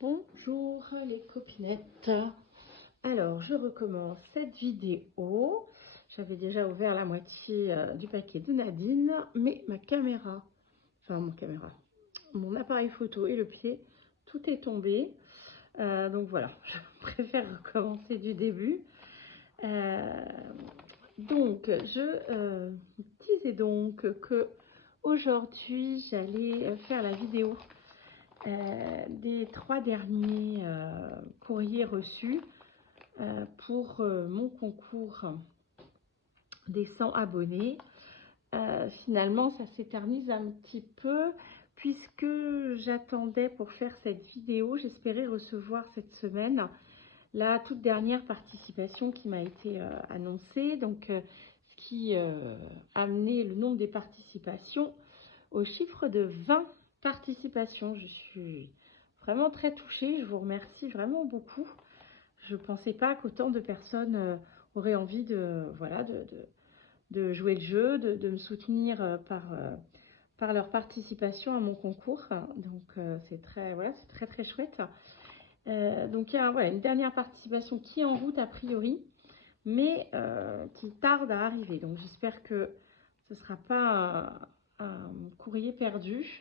Bonjour les copinettes. Alors je recommence cette vidéo. J'avais déjà ouvert la moitié du paquet de Nadine, mais ma caméra, mon appareil photo et le pied, tout est tombé. Donc voilà, je préfère recommencer du début. Donc je disais donc que aujourd'hui j'allais faire la vidéo des 3 derniers courriers reçus pour mon concours des 100 abonnés. Finalement, ça s'éternise un petit peu puisque j'attendais pour faire cette vidéo, j'espérais recevoir cette semaine la toute dernière participation qui m'a été annoncée, donc ce qui a amené le nombre des participations au chiffre de 20 participations. Je suis vraiment très touchée, je vous remercie vraiment beaucoup. Je ne pensais pas qu'autant de personnes auraient envie de jouer le jeu, de me soutenir par leur participation à mon concours. Donc c'est très chouette. Donc il y a une dernière participation qui est en route a priori, mais qui tarde à arriver. Donc j'espère que ce ne sera pas un courrier perdu.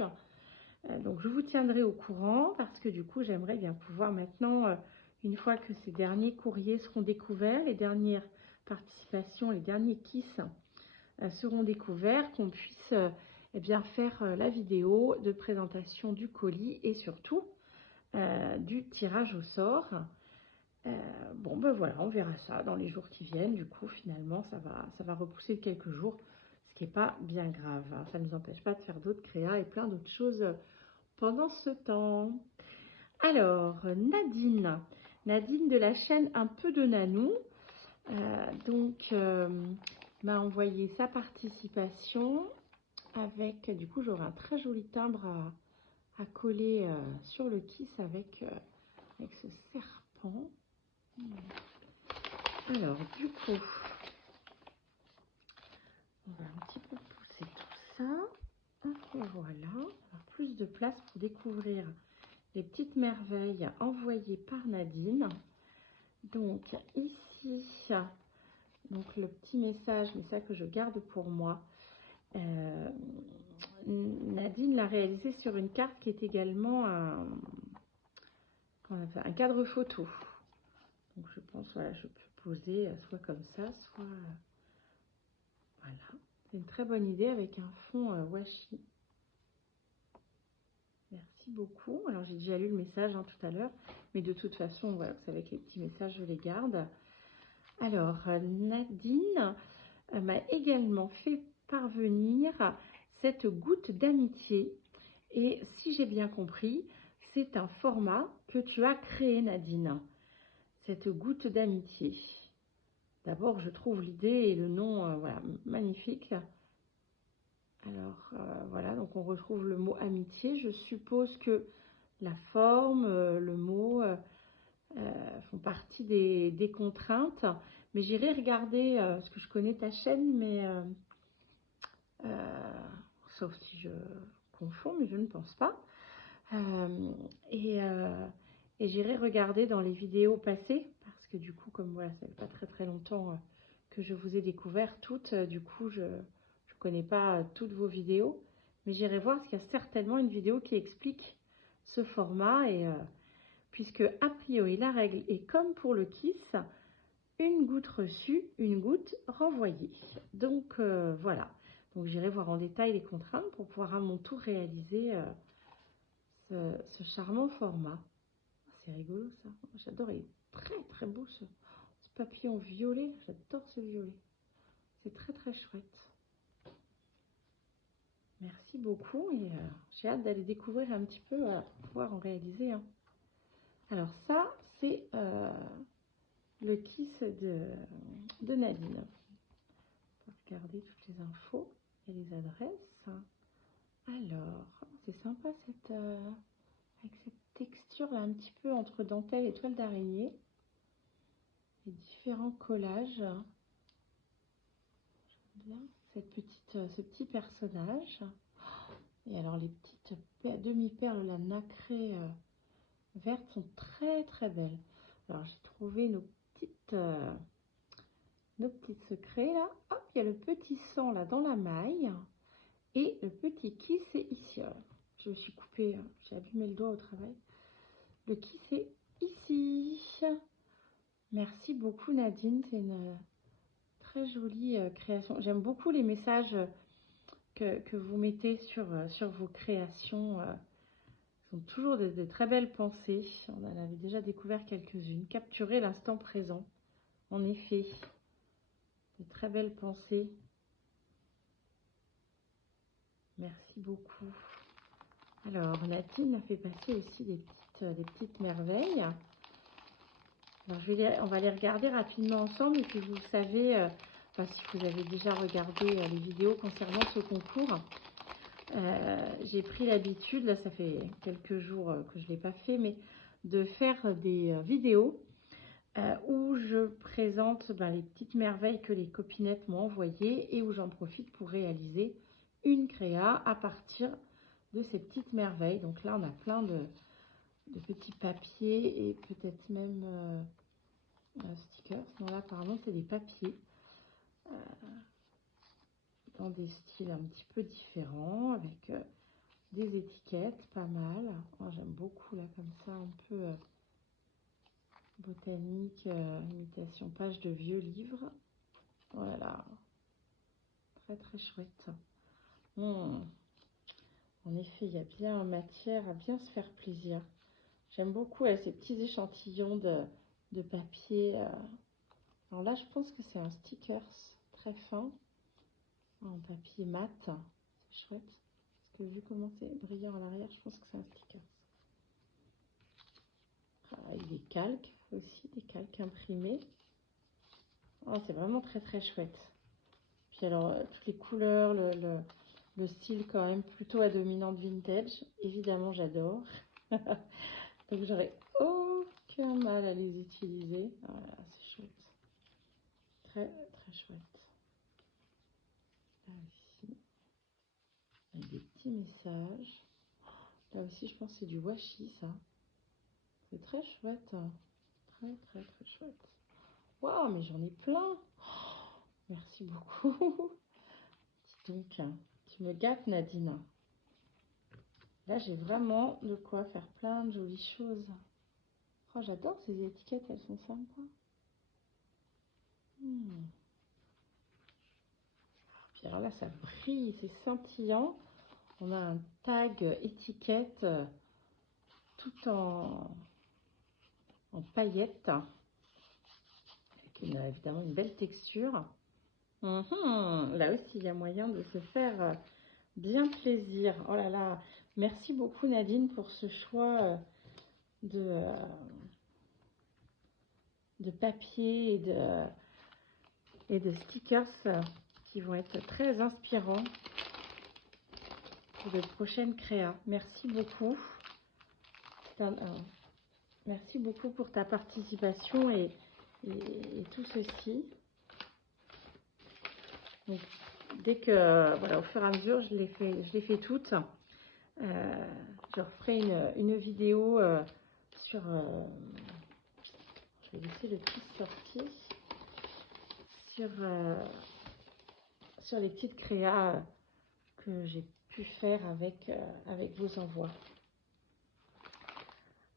Donc je vous tiendrai au courant parce que du coup j'aimerais bien pouvoir maintenant, une fois que ces derniers courriers seront découverts, les dernières participations, les derniers kiss seront découverts, qu'on puisse bien faire la vidéo de présentation du colis et surtout du tirage au sort. Bon ben voilà, on verra ça dans les jours qui viennent. Du coup finalement ça va repousser de quelques jours, ce qui n'est pas bien grave, hein. Ça ne nous empêche pas de faire d'autres créas et plein d'autres choses pendant ce temps. Alors Nadine de la chaîne Un peu de Nanou, m'a envoyé sa participation avec, du coup j'aurai un très joli timbre à coller sur le kiss avec ce serpent. Alors du coup on va un petit peu pousser tout ça. Et voilà, avoir plus de place pour découvrir les petites merveilles envoyées par Nadine. Donc ici, donc le petit message, mais ça que je garde pour moi. Nadine l'a réalisé sur une carte qui est également un cadre photo. Donc je pense, voilà, je peux poser soit comme ça, soit voilà. C'est une très bonne idée avec un fond washi. Merci beaucoup. Alors j'ai déjà lu le message tout à l'heure, mais de toute façon, voilà, vous savez que les petits messages, je les garde. Alors Nadine m'a également fait parvenir cette goutte d'amitié. Et si j'ai bien compris, c'est un format que tu as créé, Nadine. Cette goutte d'amitié. D'abord, je trouve l'idée et le nom voilà, magnifique. Alors, voilà, donc on retrouve le mot amitié. Je suppose que la forme, le mot font partie des contraintes. Mais j'irai regarder, parce que je connais ta chaîne, mais sauf si je confonds, mais je ne pense pas. Et j'irai regarder dans les vidéos passées, parce que du coup, comme voilà, ça fait pas très longtemps que je vous ai découvert toutes, du coup, je connais pas toutes vos vidéos, mais j'irai voir s'il y a certainement une vidéo qui explique ce format, et puisque a priori la règle est comme pour le kiss, une goutte reçue, une goutte renvoyée. Donc voilà, donc j'irai voir en détail les contraintes pour pouvoir à mon tour réaliser ce charmant format. C'est rigolo ça, j'adore, il est très beau ce papillon violet, j'adore ce violet, c'est très chouette. Merci beaucoup, et j'ai hâte d'aller découvrir un petit peu pour pouvoir en réaliser un. Alors ça, c'est le kiss de Nadine. On va regarder toutes les infos et les adresses. Alors, c'est sympa avec cette texture là, un petit peu entre dentelle et toile d'araignée. Les différents collages. J'aime bien ce petit personnage. Et alors les petites demi-perles, la nacrée, vertes sont très très belles. Alors j'ai trouvé nos petits secrets là. Hop, il y a le petit sang là dans la maille. Et le petit kiss est ici. Alors, je me suis coupée, j'ai abîmé le doigt au travail. Le kiss est ici. Merci beaucoup Nadine, c'est une très jolie création. J'aime beaucoup les messages que vous mettez sur vos créations. Ce sont toujours de très belles pensées. On en avait déjà découvert quelques-unes. Capturer l'instant présent. En effet, de très belles pensées. Merci beaucoup. Alors, Nadine a fait passer aussi des petites merveilles. Alors, on va les regarder rapidement ensemble. Et puis, vous savez, si vous avez déjà regardé les vidéos concernant ce concours, j'ai pris l'habitude, là ça fait quelques jours que je ne l'ai pas fait, mais de faire des vidéos où je présente les petites merveilles que les copinettes m'ont envoyées et où j'en profite pour réaliser une créa à partir de ces petites merveilles. Donc là on a plein de petits papiers et peut-être même stickers. Non, là apparemment c'est des papiers dans des styles un petit peu différents avec des étiquettes, pas mal. Oh, j'aime beaucoup là comme ça, un peu botanique, imitation page de vieux livres. Voilà, très très chouette. En effet, il y a bien matière à bien se faire plaisir. J'aime beaucoup ces petits échantillons de papier. Alors là, je pense que c'est un stickers très fin, en papier mat. C'est chouette. Parce que vu comment c'est brillant à l'arrière, je pense que c'est un sticker. Avec des calques aussi, des calques imprimés. Oh, c'est vraiment très très chouette. Puis alors, toutes les couleurs, le style quand même plutôt à dominante vintage. Évidemment, j'adore. Donc, j'aurais aucun mal à les utiliser. Voilà, c'est chouette. Très très chouette. Là aussi, avec des petits messages. Là aussi, je pense que c'est du washi, ça. C'est très chouette. Très très très chouette. Waouh, mais j'en ai plein. Oh, merci beaucoup. Dis donc, tu me gâtes, Nadine. Là, j'ai vraiment de quoi faire plein de jolies choses. Oh, j'adore ces étiquettes, elles sont sympas. Puis alors là, ça brille, c'est scintillant. On a un tag étiquette tout en paillettes, avec évidemment une belle texture. Là aussi, il y a moyen de se faire bien plaisir. Oh là là, merci beaucoup Nadine pour ce choix de papier et de stickers qui vont être très inspirants pour de prochaines créas. Merci beaucoup. Merci beaucoup pour ta participation et tout ceci. Donc, dès que, voilà, au fur et à mesure, je les fais toutes. Je referai une vidéo sur... je vais laisser le petit sorti. Sur les petites créas que j'ai pu faire avec vos envois.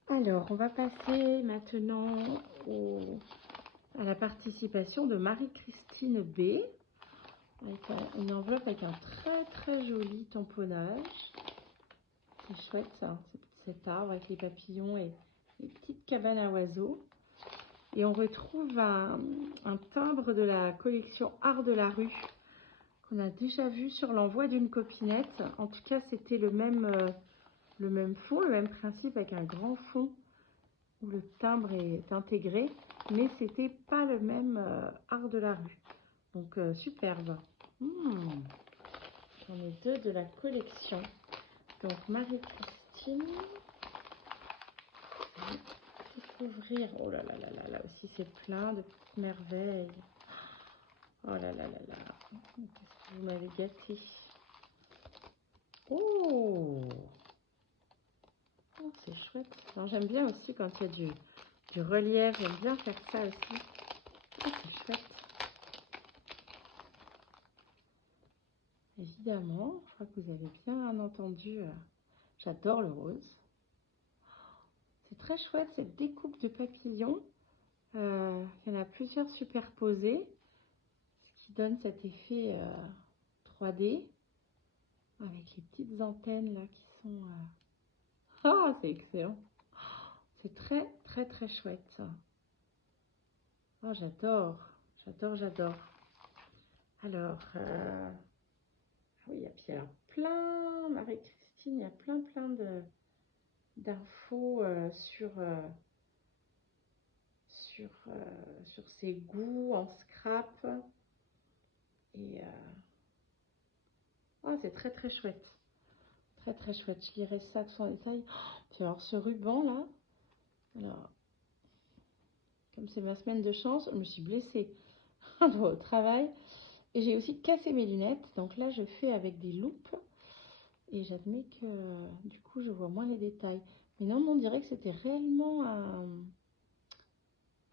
Alors, on va passer maintenant à la participation de Marie-Christine B. Avec une enveloppe avec un très très joli tamponnage. C'est chouette ça, cet arbre avec les papillons et les petites cabanes à oiseaux. Et on retrouve un timbre de la collection Art de la rue qu'on a déjà vu sur l'envoi d'une copinette. En tout cas, c'était le même fond, le même principe avec un grand fond où le timbre est intégré, mais c'était pas le même Art de la rue. Donc superbe. J'en ai deux de la collection. Donc Marie-Christine. Ouvrir. Oh là là là là, là aussi c'est plein de petites merveilles. Oh là là là là. Qu'est-ce que vous m'avez gâté. Oh! Oh, c'est chouette. J'aime bien aussi quand il y a du relief. J'aime bien faire ça aussi. Oh, c'est chouette. Évidemment, je crois que vous avez bien entendu. J'adore le rose. C'est très chouette cette découpe de papillons. Il y en a plusieurs superposés, ce qui donne cet effet 3D avec les petites antennes là qui sont... Ah, c'est excellent. C'est très très très chouette ça. Oh, j'adore, j'adore, j'adore. Alors, oui, et puis alors plein, Marie-Christine, il y a plein d'infos sur ses goûts en scrap. Et oh, c'est très très chouette. Très très chouette. Je lirai ça tout en détail. Oh, puis alors ce ruban là, alors, comme c'est ma semaine de chance, je me suis blessée au travail. Et j'ai aussi cassé mes lunettes. Donc là, je fais avec des loupes. Et j'admets que du coup, je vois moins les détails. Mais non, on dirait que c'était réellement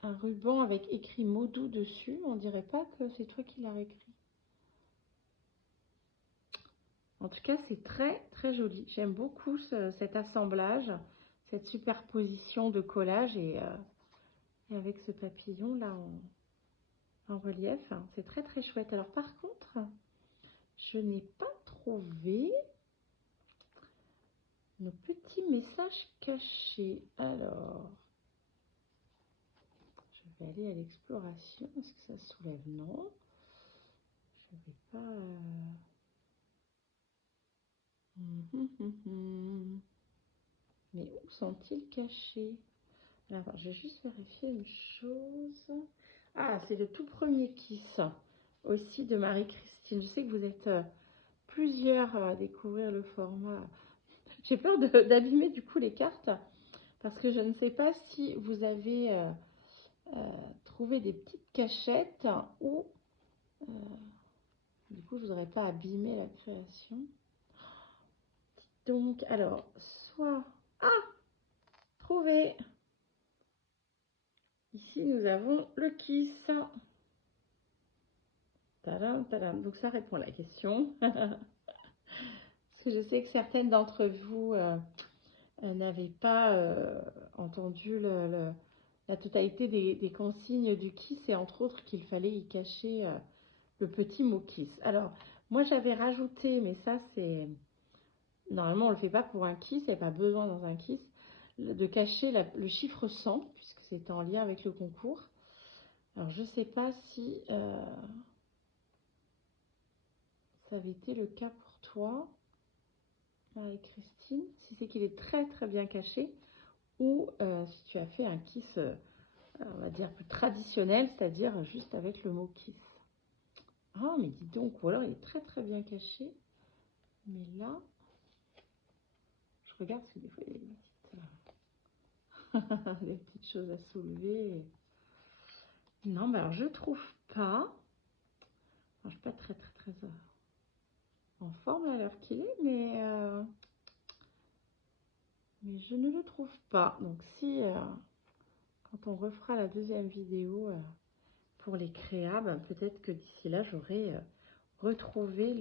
un ruban avec écrit mot doux dessus. On dirait pas que c'est toi qui l'as écrit. En tout cas, c'est très très joli. J'aime beaucoup cet assemblage, cette superposition de collage et avec ce papillon là en relief. C'est très très chouette. Alors par contre, je n'ai pas trouvé nos petits messages cachés. Alors, je vais aller à l'exploration. Est-ce que ça soulève? Non. Je ne vais pas... Mais où sont-ils cachés? Alors, je vais juste vérifier une chose. Ah, c'est le tout premier kiss aussi de Marie-Christine. Je sais que vous êtes plusieurs à découvrir le format. J'ai peur d'abîmer du coup les cartes parce que je ne sais pas si vous avez trouvé des petites cachettes ou du coup je ne voudrais pas abîmer la création. Donc, alors, soit... Ah, trouvé. Ici, nous avons le kiss. Tadam, tadam. Donc, ça répond à la question. Parce que je sais que certaines d'entre vous n'avaient pas entendu la totalité des consignes du kiss et entre autres qu'il fallait y cacher le petit mot kiss. Alors, moi, j'avais rajouté, mais ça, c'est... Normalement, on ne le fait pas pour un kiss, il n'y a pas besoin dans un kiss, de cacher le chiffre 100, puisque c'est en lien avec le concours. Alors, je ne sais pas si ça avait été le cas pour toi, Marie-Christine, si c'est qu'il est très très bien caché, ou si tu as fait un kiss, on va dire, plus traditionnel, c'est-à-dire juste avec le mot kiss. Ah, mais dis donc, ou alors il est très très bien caché, mais là, je regarde parce que des fois il y a des petites choses à soulever. Non, mais alors je trouve pas. Alors, je suis pas très très très en forme à l'heure qu'il est, mais je ne le trouve pas. Donc si quand on refera la deuxième vidéo pour les créas, ben, peut-être que d'ici là j'aurai retrouvé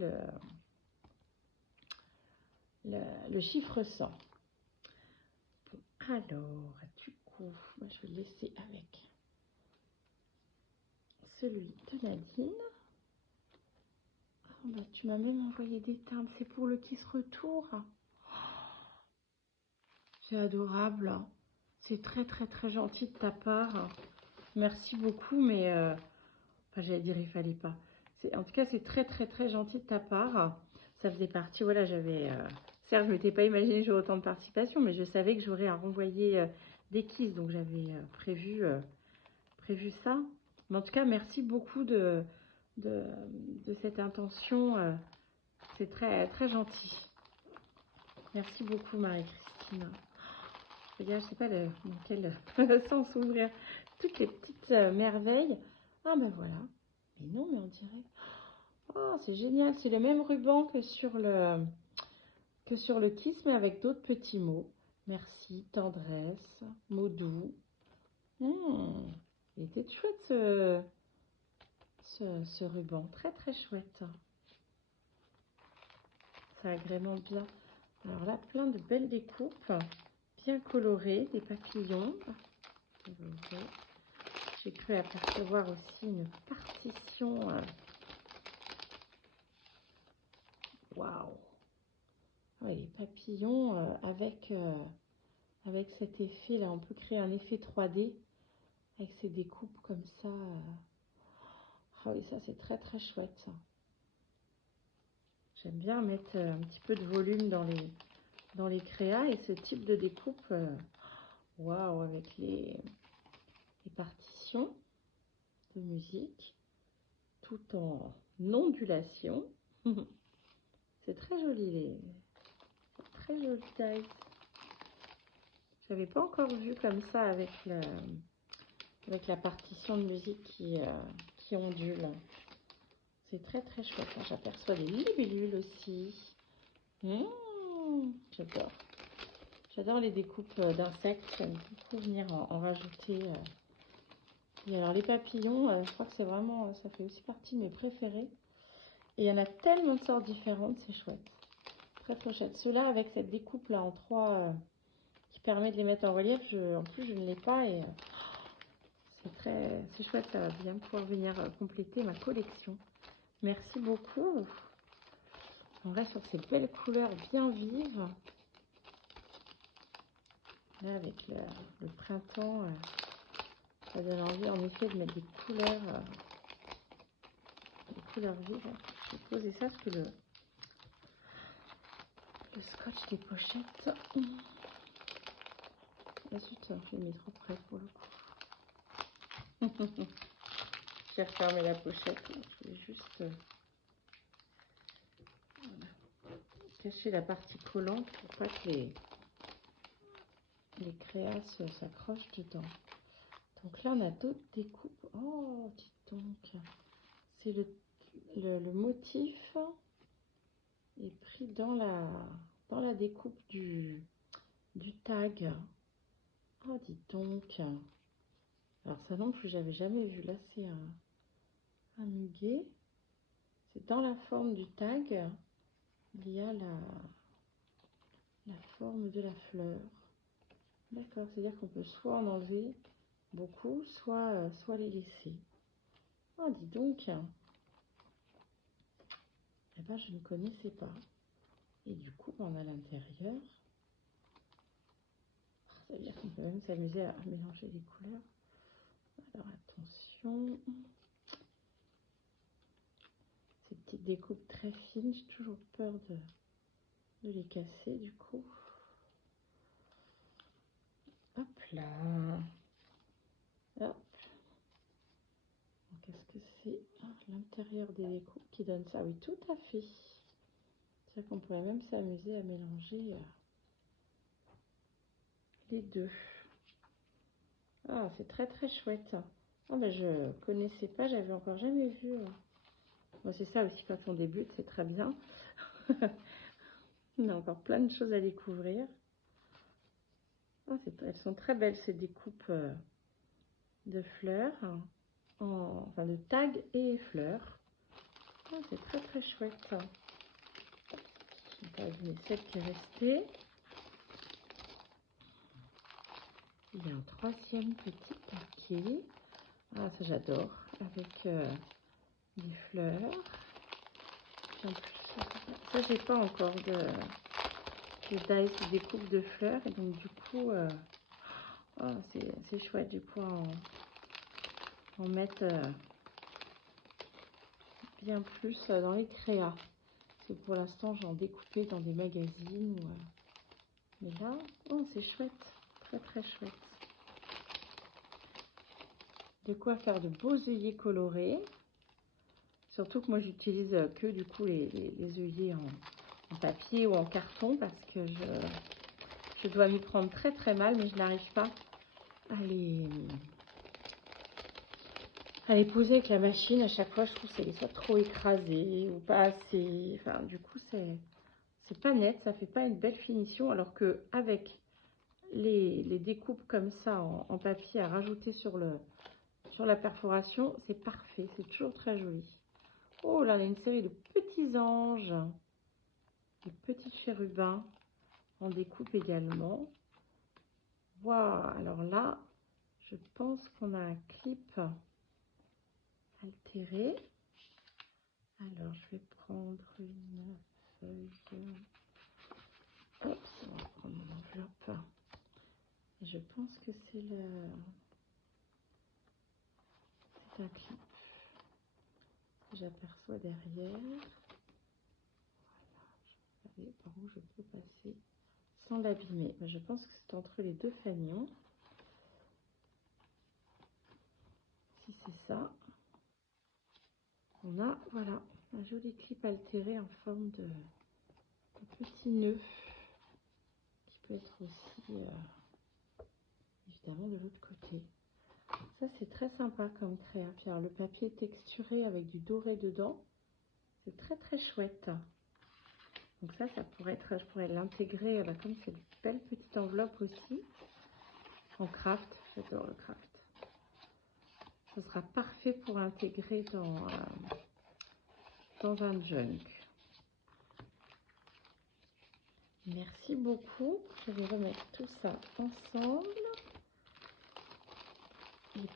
le chiffre 100. Bon, alors, du coup, moi, je vais le laisser avec celui de Nadine. Oh, bah, tu m'as même envoyé des timbres, c'est pour le kiss retour. C'est adorable. C'est très très très gentil de ta part. Merci beaucoup, mais enfin, j'allais dire il fallait pas. En tout cas, c'est très très très gentil de ta part. Ça faisait partie, voilà, j'avais... certes, je ne m'étais pas imaginé que j'aurais autant de participation, mais je savais que j'aurais à renvoyer des kisses, donc j'avais prévu ça. Mais en tout cas, merci beaucoup de cette intention. C'est très très gentil. Merci beaucoup, Marie-Christine. Regarde, je sais pas dans quel sens ouvrir toutes les petites merveilles. Ah ben voilà. Mais non, mais on dirait... Oh, c'est génial. C'est le même ruban que sur le kiss, mais avec d'autres petits mots. merci, tendresse, mots doux. Il était chouette ce ruban, très très chouette. Ça agrémente bien. Alors là, plein de belles découpes, bien colorées, des papillons. J'ai cru apercevoir aussi une partition. Waouh! Ouais, les papillons avec cet effet là, on peut créer un effet 3D avec ces découpes comme ça. Ah oui, ça c'est très très chouette ça. J'aime bien mettre un petit peu de volume dans les créas et ce type de découpe, waouh, avec les partitions de musique tout en ondulation. C'est très joli, très joli dice. J'avais pas encore vu comme ça avec la partition de musique qui ondule. C'est très très chouette. J'aperçois des libellules aussi. J'adore. J'adore les découpes d'insectes. J'aime beaucoup venir en rajouter. Et alors les papillons, je crois que c'est vraiment, ça fait aussi partie de mes préférés. Et il y en a tellement de sortes différentes, c'est chouette. Très très chouette. Ceux-là avec cette découpe là en 3 qui permet de les mettre en relief, en plus je ne l'ai pas et c'est chouette, ça va bien pouvoir venir compléter ma collection. Merci beaucoup. On reste sur ces belles couleurs bien vives. Là, avec le printemps, ça donne envie en effet de mettre des couleurs vives. Je vais poser ça parce que le scotch des pochettes. Ah zut, je l'ai mis trop près pour le coup. J'ai refermé la pochette. Je vais juste cacher la partie collante pour pas que les créas s'accrochent dedans. Donc là, on a d'autres découpes. Oh, dis donc. C'est le motif est pris dans la découpe du tag. Oh, dis donc. Alors ça non plus, j'avais jamais vu. Là, c'est un muguet. C'est dans la forme du tag. Il y a la forme de la fleur. D'accord, c'est-à-dire qu'on peut soit en enlever beaucoup, soit les laisser. Oh, dis donc. Eh ben, je ne connaissais pas. Et du coup, on a l'intérieur. Ça veut dire qu'on peut même s'amuser à mélanger les couleurs. Alors, attention. Ces petites découpes très fines, j'ai toujours peur de les casser, du coup. Hop là. Hop. Qu'est-ce que c'est? L'intérieur des découpes qui donne ça. Oui, tout à fait. C'est-à-dire qu'on pourrait même s'amuser à mélanger les deux. Ah, c'est très très chouette. Ah, ben, je connaissais pas, j'avais encore jamais vu. Bon, c'est ça aussi quand on débute, c'est très bien. On a encore plein de choses à découvrir. Ah, elles sont très belles ces découpes de fleurs, enfin de tags et fleurs. Ah, c'est très très chouette. Je vais pas donner celle qui est restée. Il y a un troisième petit paquet. Ah, ça j'adore, avec des fleurs. Ça, j'ai pas encore de dice découpe de fleurs. Et donc, du coup, oh, c'est chouette. Du coup, en mettre bien plus dans les créas. Parce que pour l'instant, j'en découpais dans des magazines. Mais là, oh, c'est chouette. Très, très chouette. De quoi faire de beaux œillets colorés. Surtout que moi, j'utilise que du coup les œillets en papier ou en carton parce que je dois m'y prendre très très mal, mais je n'arrive pas à les poser avec la machine. À chaque fois, je trouve que c'est soit trop écrasé ou pas assez. Enfin, du coup, c'est pas net, ça fait pas une belle finition. Alors que avec les découpes comme ça en papier à rajouter sur la perforation, c'est parfait, c'est toujours très joli. Oh là, il y a une série de petits anges, de petits chérubins en découpe également. Waouh, alors là, je pense qu'on a un clip altéré. Alors, je vais prendre une feuille de... Hop, on va prendre une enveloppe. Et je pense que c'est un clip que j'aperçois derrière. Voilà, par où je peux passer sans l'abîmer. Je pense que c'est entre les deux fanions. Si c'est ça, on a, voilà, un joli clip altéré en forme de petit nœud qui peut être aussi évidemment de l'autre côté. Ça, c'est très sympa comme créa. Puis alors, le papier texturé avec du doré dedans, c'est très très chouette. Donc ça pourrait être, je pourrais l'intégrer, comme c'est une belle petite enveloppe aussi, en craft. J'adore le craft. Ce sera parfait pour intégrer dans un junk. Merci beaucoup. Je vais remettre tout ça ensemble. Et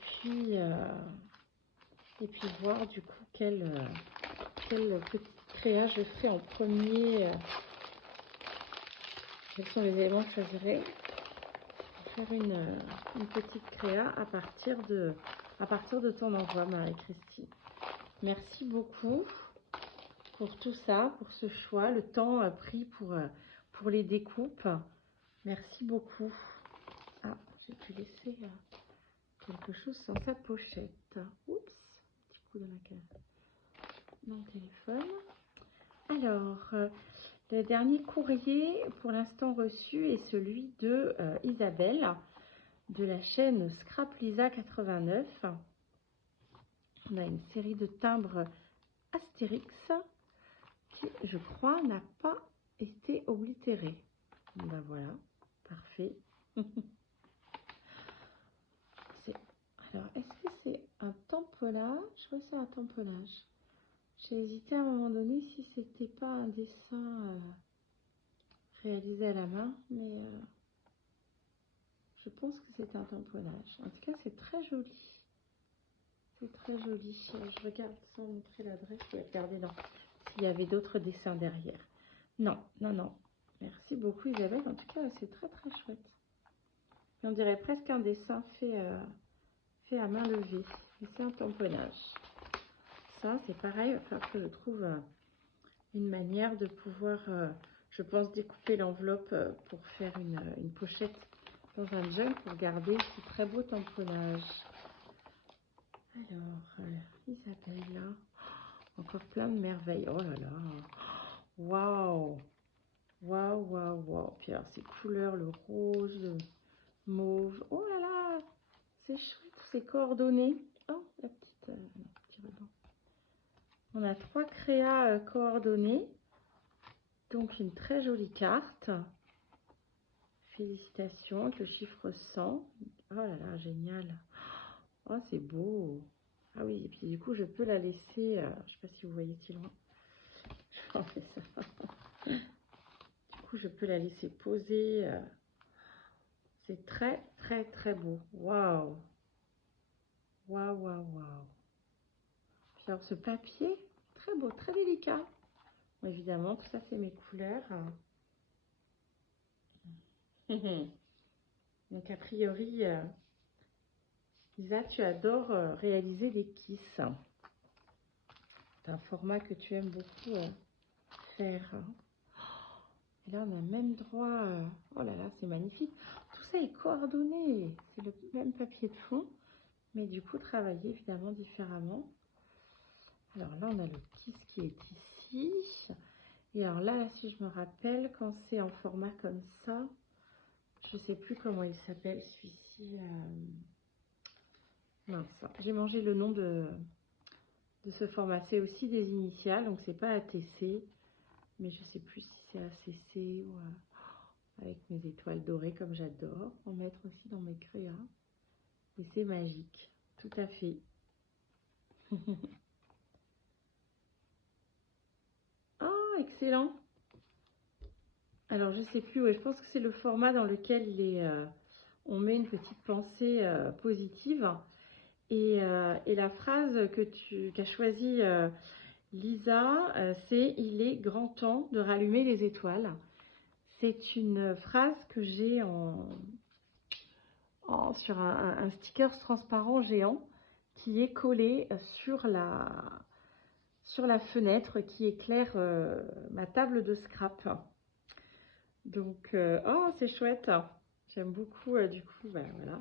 puis voir du coup quel petit créa je fais en premier. Quels sont les éléments que je choisirai pour faire une petite créa à partir de ton envoi, Marie-Christine. Merci beaucoup pour tout ça, pour ce choix, le temps pris pour les découpes. Merci beaucoup. Ah, j'ai pu laisser quelque chose sans sa pochette. Oups, petit coup dans le téléphone. Alors, le dernier courrier pour l'instant reçu est celui de Isabelle de la chaîne Scrap Lisa 89. On a une série de timbres Astérix qui, je crois, n'a pas été oblitérée. Ben voilà, parfait. Alors, est-ce que c'est un tamponnage? Je crois que c'est un tamponnage. J'ai hésité à un moment donné si c'était pas un dessin réalisé à la main, mais je pense que c'est un tamponnage. En tout cas, c'est très joli. C'est très joli. Je regarde sans montrer l'adresse. Je vais regarder s'il y avait d'autres dessins derrière. Non, non, non. Merci beaucoup Isabelle. En tout cas, c'est très très chouette. Et on dirait presque un dessin fait à main levée. Et c'est un tamponnage. Ça, c'est pareil. Il va falloir que je trouve une manière de pouvoir, je pense, découper l'enveloppe pour faire une pochette dans un junk pour garder ce très beau tamponnage. Alors, Isabelle, là, encore plein de merveilles. Oh là là, waouh, waouh, waouh, waouh. Puis alors, ces couleurs, le rouge, le mauve. Oh là là, c'est chouette, tous ces coordonnées. Oh, la petite, petit ruban. On a 3 créas coordonnées. Donc, une très jolie carte. Félicitations, avec le chiffre 100. Oh là là, génial. Oh, c'est beau. Ah oui, et puis du coup, je peux la laisser, je ne sais pas si vous voyez si loin. Je fais ça. Du coup, je peux la laisser poser. C'est très, très, très beau. Waouh. Waouh, waouh, waouh. Puis alors, ce papier, très beau, très délicat. Bon, évidemment, tout ça, c'est mes couleurs. Donc, a priori, Isa, tu adores réaliser des kisses. C'est un format que tu aimes beaucoup faire. Et là, on a même droit... oh là là, c'est magnifique. Tout ça est coordonné. C'est le même papier de fond, mais du coup, travaillé évidemment différemment. Alors là, on a le kiss qui est ici. Et alors là, si je me rappelle, quand c'est en format comme ça, je ne sais plus comment il s'appelle celui-ci. Mince, j'ai mangé le nom de ce format. C'est aussi des initiales, donc c'est pas ATC, mais je sais plus si c'est ACC ou... avec mes étoiles dorées comme j'adore. En mettre aussi dans mes crayons. Et c'est magique, tout à fait. Oh, excellent. Alors, je sais plus, ouais, je pense que c'est le format dans lequel il est, on met une petite pensée positive. Et la phrase qu'a choisie Lisa, c'est « Il est grand temps de rallumer les étoiles ». C'est une phrase que j'ai sur un sticker transparent géant qui est collé sur la fenêtre qui éclaire ma table de scrap. Donc, oh, c'est chouette. J'aime beaucoup, du coup, ben, voilà.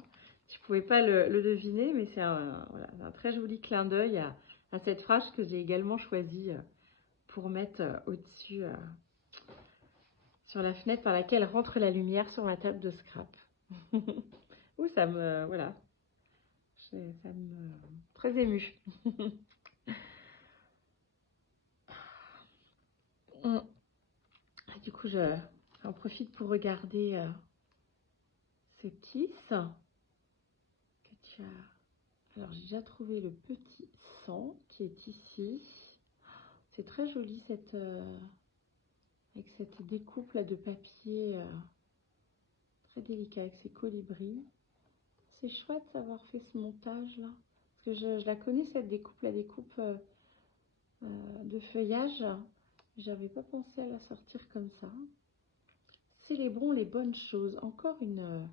Je ne pouvais pas le deviner, mais c'est voilà, un très joli clin d'œil à cette phrase que j'ai également choisie pour mettre au-dessus, sur la fenêtre par laquelle rentre la lumière sur ma table de scrap. Ouh, ça me... Voilà. Ça me... Très émue. Du coup, j'en profite pour regarder ce kiss que tu as. Alors, j'ai déjà trouvé le petit sang qui est ici. C'est très joli avec cette découpe là de papier très délicat avec ces colibris. C'est chouette d'avoir fait ce montage là. Parce que je la connais cette découpe, la découpe de feuillage. J'avais pas pensé à la sortir comme ça. Célébrons les bonnes choses. Encore une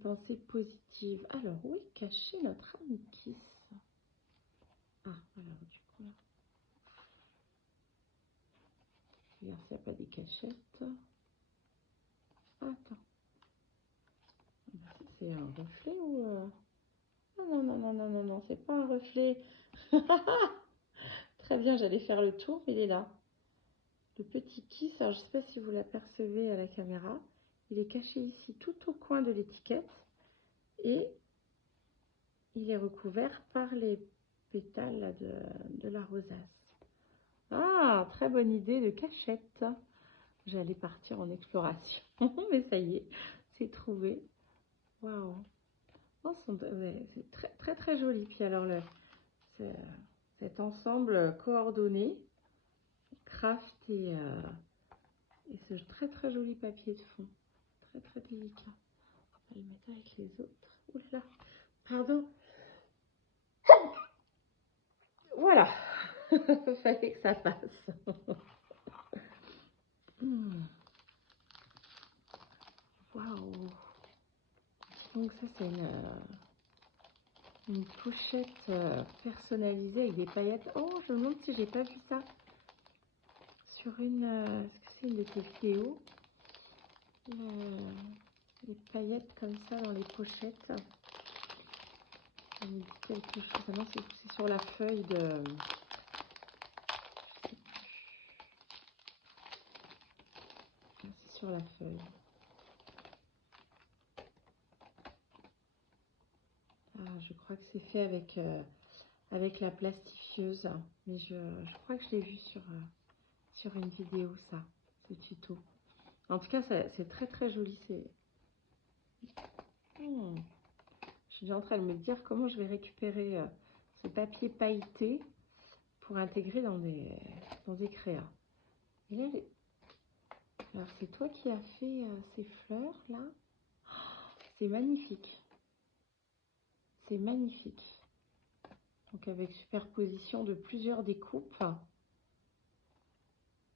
pensée positive. Alors, où est caché notre ami Kiss? Ah, alors du coup là. Regarde s'il n'y a pas des cachettes. Attends. C'est un reflet ou... Ah non, non, non, non, non, non, c'est pas un reflet. Très bien, j'allais faire le tour, mais il est là. Le petit Kiss, alors je ne sais pas si vous l'apercevez à la caméra. Il est caché ici, tout au coin de l'étiquette. Et il est recouvert par les pétales là, de la rosace. Ah, très bonne idée de cachette. J'allais partir en exploration, mais ça y est, c'est trouvé. Waouh. Oh, ouais, c'est très, très, très joli. Puis alors, cet ensemble coordonné, craft et ce très, très joli papier de fond. Très, très délicat. On va le mettre avec les autres. Ouh là là. Pardon. Voilà. Il fallait que ça passe. Waouh. Donc ça, c'est une pochette personnalisée avec des paillettes. Oh, je me demande si j'ai pas vu ça sur une... Est-ce que c'est une de tes vidéos? Les paillettes comme ça dans les pochettes. Ça me dit quelque chose. Non, c'est sur la feuille de... C'est sur la feuille. Ah, je crois que c'est fait avec la plastifieuse. Mais je crois que je l'ai vu sur une vidéo, ça, ce tuto. En tout cas, c'est très très joli. Je suis en train de me dire comment je vais récupérer ce papier pailleté pour intégrer dans des créas. Et là, alors c'est toi qui as fait ces fleurs là. C'est magnifique. C'est magnifique. Donc avec superposition de plusieurs découpes.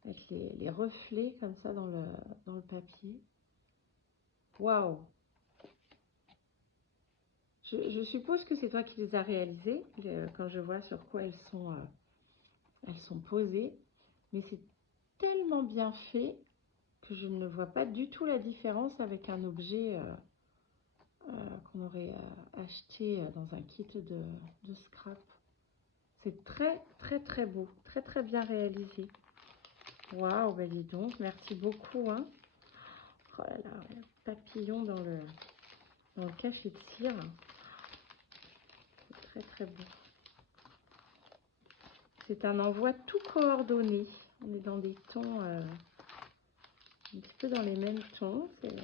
Avec les reflets comme ça dans le papier. Waouh! Je suppose que c'est toi qui les as réalisées, quand je vois sur quoi elles sont posées. Mais c'est tellement bien fait que je ne vois pas du tout la différence avec un objet qu'on aurait acheté dans un kit de scrap. C'est très très très beau, très très bien réalisé. Waouh, bah dis donc, merci beaucoup. Hein. Oh là là, papillon dans le cachet de cire. C'est très très beau. C'est un envoi tout coordonné. On est dans des tons un petit peu dans les mêmes tons. C'est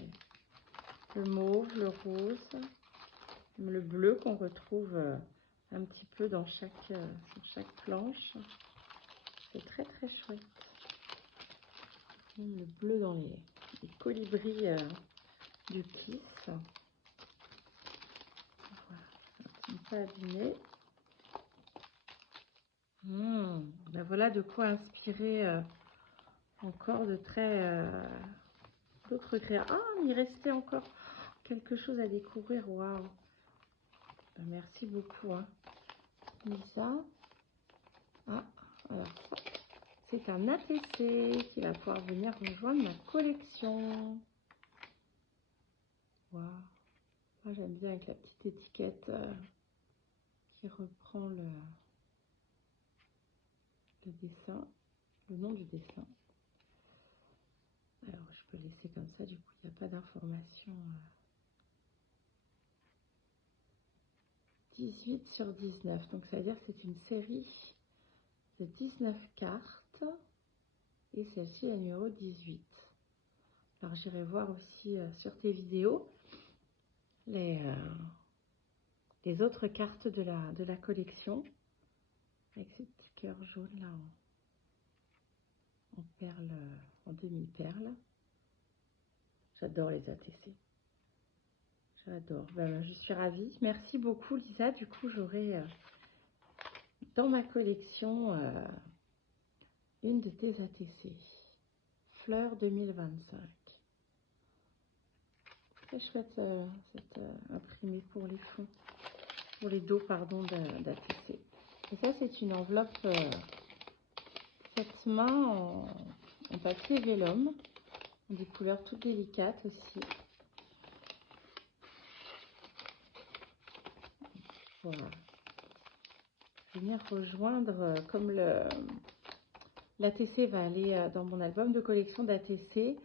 le mauve, le rose, le bleu qu'on retrouve un petit peu dans sur chaque planche. C'est très très chouette. Le bleu dans les colibris du Kiss. Voilà, un petit peu abîmé. Ben voilà de quoi inspirer encore de d'autres créations. Ah, il restait encore quelque chose à découvrir. Waouh! Ben, merci beaucoup, hein. Lisa. Ah, alors ça, c'est un ATC qui va pouvoir venir rejoindre ma collection. Waouh! Moi, j'aime bien avec la petite étiquette qui reprend le dessin, le nom du dessin. Alors, je peux laisser comme ça, du coup, il n'y a pas d'information. 18 sur 19, donc ça veut dire que c'est une série de 19 cartes. Et celle-ci est la numéro 18. Alors, j'irai voir aussi sur tes vidéos les autres cartes de la collection. Avec ces petits cœurs jaunes là en perles, en demi-perles. J'adore les ATC. J'adore. Ben, je suis ravie. Merci beaucoup, Lisa. Du coup, j'aurai dans ma collection une de tes ATC. Fleur 2025. Très chouette cette imprimée pour les fonds. Pour les dos, pardon, d'ATC. Et ça, c'est une enveloppe faite main en papier vélum. Des couleurs toutes délicates aussi. Voilà. Venir rejoindre, comme l'ATC va aller dans mon album de collection d'ATC.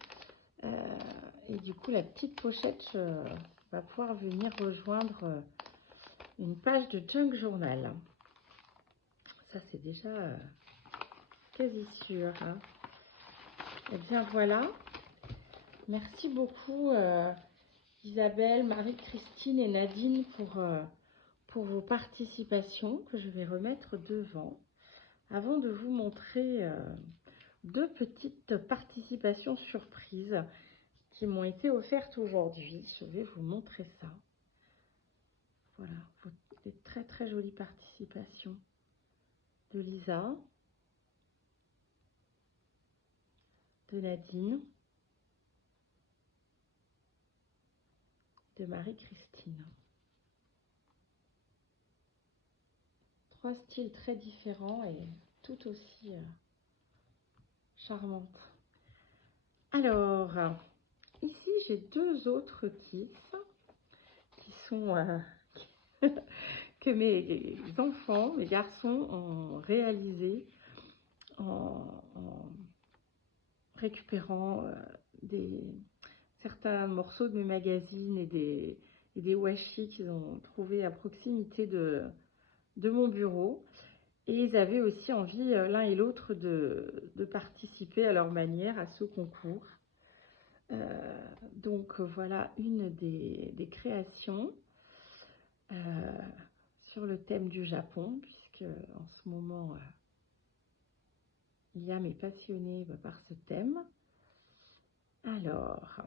Et du coup, la petite pochette va pouvoir venir rejoindre une page de Junk Journal. Ça, c'est déjà quasi sûr. Hein. Et bien voilà. Merci beaucoup Isabelle, Marie-Christine et Nadine pour vos participations que je vais remettre devant. Avant de vous montrer deux petites participations surprises qui m'ont été offertes aujourd'hui, je vais vous montrer ça. Voilà, des très très jolies participations de Lisa, de Nadine, de Marie-Christine. Trois styles très différents et tout aussi charmantes. Alors, ici j'ai deux autres kits qui sont que mes enfants, mes garçons ont réalisé en récupérant certains morceaux de mes magazines et des washi qu'ils ont trouvés à proximité de mon bureau. Et ils avaient aussi envie, l'un et l'autre, de participer à leur manière à ce concours. Donc voilà une des créations sur le thème du Japon, puisque en ce moment, Liam est passionné par ce thème. Alors,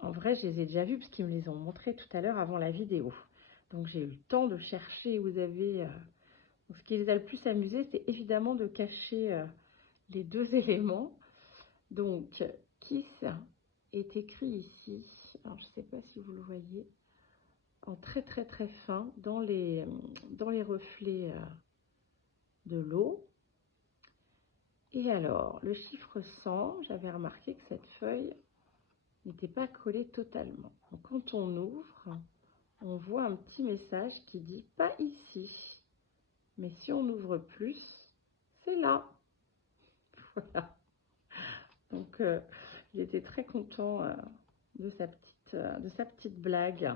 en vrai, je les ai déjà vus parce qu'ils me les ont montrés tout à l'heure avant la vidéo. Donc j'ai eu le temps de chercher. Vous avez... ce qui les a le plus amusés, c'est évidemment de cacher les deux éléments. Donc, Kiss est écrit ici. Alors, je ne sais pas si vous le voyez. En très très très fin dans les reflets de l'eau. Et alors, le chiffre 100, j'avais remarqué que cette feuille n'était pas collée totalement. Donc, quand on ouvre, on voit un petit message qui dit « Pas ici ». Mais si on ouvre plus, c'est là. Voilà. Donc, il était très content de sa petite blague.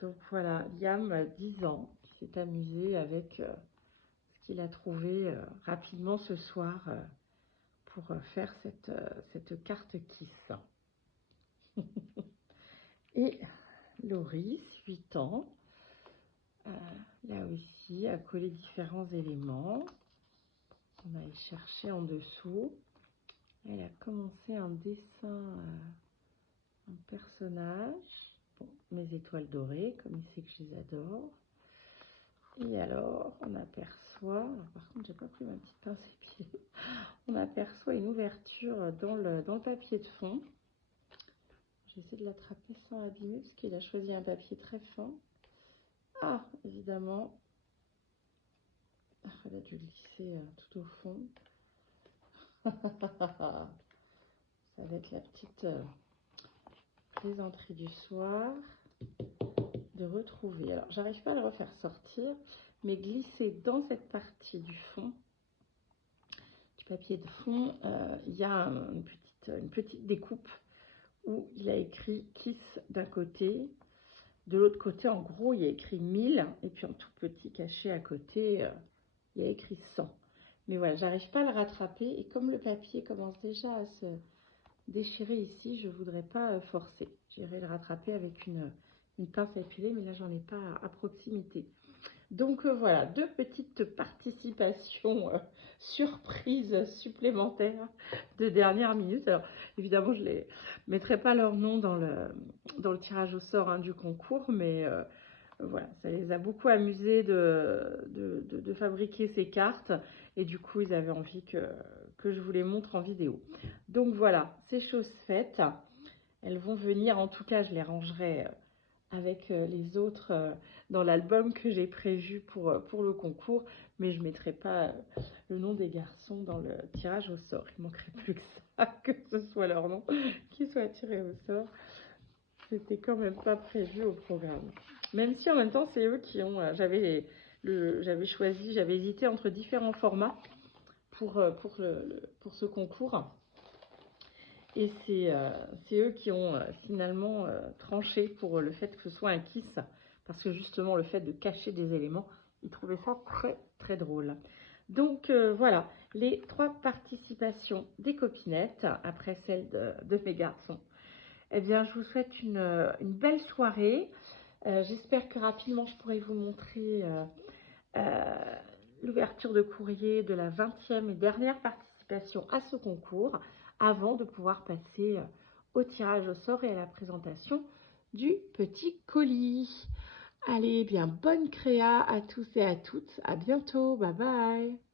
Donc voilà, Liam, 10 ans, qui s'est amusé avec ce qu'il a trouvé rapidement ce soir pour faire cette carte Kiss. Et Loris, 8 ans, là aussi, a collé différents éléments. On va aller chercher en dessous. Elle a commencé un dessin, un personnage. Bon, mes étoiles dorées, comme il sait que je les adore. Et alors, on aperçoit, alors par contre, j'ai pas pris ma petite pince épiée. On aperçoit une ouverture dans le papier de fond. J'essaie de l'attraper sans abîmer, parce qu'il a choisi un papier très fin. Ah, évidemment, elle a dû glisser tout au fond. Ça va être la petite plaisanterie du soir de retrouver. Alors, j'arrive pas à le refaire sortir, mais glisser dans cette partie du fond, du papier de fond, il y a une petite découpe où il a écrit Kiss d'un côté. De l'autre côté, en gros, il y a écrit 1000, et puis en tout petit caché à côté, il y a écrit 100. Mais voilà, j'arrive pas à le rattraper, et comme le papier commence déjà à se déchirer ici, je voudrais pas forcer. J'irai le rattraper avec une pince à épiler, mais là, j'en ai pas à proximité. Donc voilà, 2 petites participations surprises supplémentaires de dernière minute. Alors évidemment, je ne les mettrai pas leur nom dans le tirage au sort du concours, mais voilà, ça les a beaucoup amusés de fabriquer ces cartes, et du coup, ils avaient envie que je vous les montre en vidéo. Donc voilà, c'est chose faite. Elles vont venir, en tout cas, je les rangerai avec les autres dans l'album que j'ai prévu pour le concours, mais je ne mettrai pas le nom des garçons dans le tirage au sort. Il ne manquerait plus que ça, que ce soit leur nom qui soit tiré au sort. C'était quand même pas prévu au programme. Même si en même temps, c'est eux qui ont... j'avais choisi, j'avais hésité entre différents formats pour ce concours. Et c'est eux qui ont finalement tranché pour le fait que ce soit un kiss, parce que justement le fait de cacher des éléments, ils trouvaient ça très très drôle. Donc voilà, les 3 participations des copinettes, après celle de mes garçons. Eh bien, je vous souhaite une belle soirée. J'espère que rapidement je pourrai vous montrer l'ouverture de courrier de la 20e et dernière participation à ce concours, avant de pouvoir passer au tirage au sort et à la présentation du petit colis. Allez, bien bonne créa à tous et à toutes. À bientôt. Bye bye.